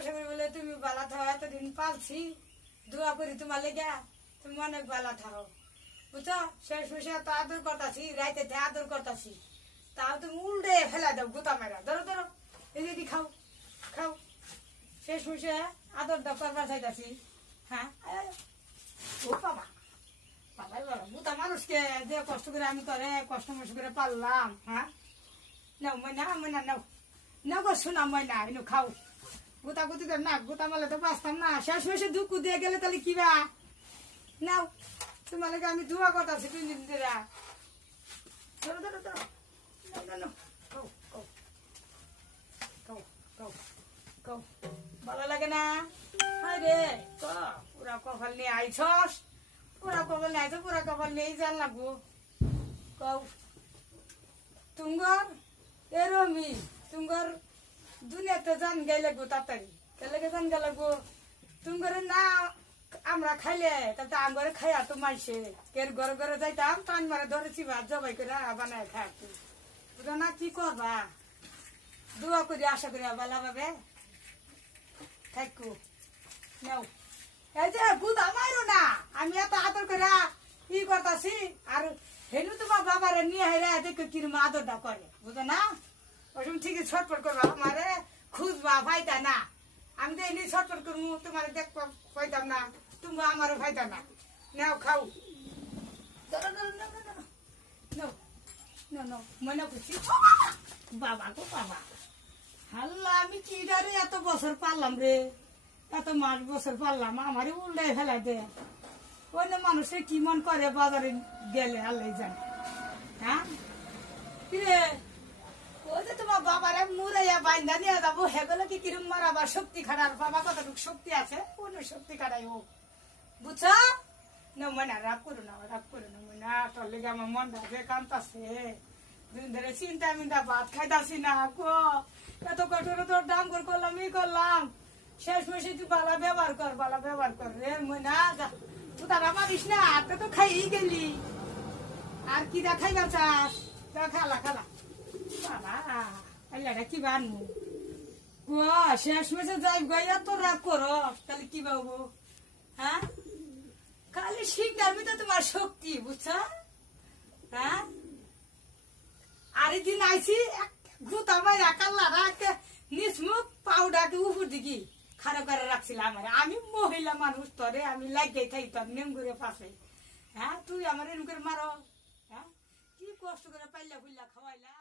আশা করি বলে তুমি বালা থাও, এতদিন পালছি, দোয়া করি তোমার লেগে তুমি অনেক বালা থাও, বুঝছো? শেষ বসে তো আদর করতাছি, রাইতে আদর করতাছি, তাও তুমি উল্টে ফেলা দাও গুতা মেরা। ধরো ধরো, এই দিদি খাও খাও, শেষ বসে আদর দাও করবার চাইতাছি। হ্যাঁ, ও বাবা বাবাই বলো, গুতা মানুষকে যে কষ্ট করে আমি করে কষ্ট মষ্ট করে পারলাম। হ্যাঁ, নাও ময়না ময়না, নাও নাও গো শোনা ময়না, এনু খাও। গুতা গুতি তো না, গুতা মালে তো বাঁচতাম না, শেষ বসে দুঃখ দিয়ে গেলে তাহলে কিবা। নাও, তোমার লাগে আমি ধোয়া করতেছি 2 দিন ধরে। ধরো ধরো ধরো, নাও নাও নাও, খাও খাও খাও খাও খাও, ভালো লাগে না? হায় রে, পুরা কপাল নিয়ে আইছস, পুরা কপাল নিয়ে আইছ, পুরা কপাল নিয়েই জান লাগবো। কও তুঙ্গর এরমি, তুঙ্গর দুনিয়াতে জান গাইলে গো তাড়াতাড়ি, কেলে জান গেলে গো তুঙ্গর না আমরা খাইলে তাতে আমগরে খাইয়া তো মাইছে কের ঘরে ঘরে যাইতাম, টান মারে ধরেছি ভাত জবাই করে বানায় খাইতো। বুঝো না কি করবা, দোয়া করি আশা করি বালা ভাবে থাকো। নাও, এই যে গুদা মারো না, আমি এত আদর করে ই করতাছি, আর হেনু তোমার বাবারে নিয়ে হেরা দেখো কিরম আদরটা করে, বুঝো না? ওই সময় ঠিকই ছটপট করবা, আমারে খুঁজবা ফাইতা না, আমি তো এমনি ছটপট করবো, তোমার দেখবা পাইতাম না, তুমি আমারও ফাইতা না। নাও খাও, মনে করছি বাবা গো বাবা, হাল্লা আমি কি রে এত বছর পারলাম রে, এত মাস বছর পারলাম, আমারই উল্টাই ফেলাই দে। অন্য মানুষে কি মন করে বাজারে গেলে আল্লাহ জানে। হ্যাঁ, কিরে ওই যে তোমার বাবারে মুরাইয়া বাইন্দা নিয়ে যাবো, হেগুলো কি কিরম মারাবার শক্তি খাটার, বাবা কতটুকু শক্তি আছে, কোন শক্তি খাটাই হোক, বুঝছো? না ময়না রাগ করো না, রাগ করো না ময়না, তোর লেগে আমার মনটা যে কান্তাছে, দিন ধরে চিন্তা মিন্তা ভাত খাইতাছি না গো, এত কঠোর তোর দাম করে করলাম ই করলাম, শেষ বসে তুই বালা ব্যবহার কর, বালা ব্যবহার কর রে ময়না, তুই তারা পারিস না, আপনি তো খাইই গেলি, আর কি দা খাইবা চাস, খালা খালা বাবা, আল্লাহটা কি বানবো গো, শেষ মেসে যাই গো, এত রাগ করো তাহলে কি পাবো? হ্যাঁ, খালি শিখলাম তো তোমার শক্তি, বুঝছো? হ্যাঁ, আরেকদিন আইসি গুতা মাইরা কাল্লারা নিচ মুখ পাউডাকে উপর দিকে খারাপ করে রাখছিলাম, আমি মহিলা মানুষ তরে আমি লাগিয়ে থাকতাম নেম করে পাশে। হ্যাঁ, তুই আমার এরকম করে মারো, হ্যাঁ, কি কষ্ট করে পাইলা ফুল্লা খাওয়াইলা।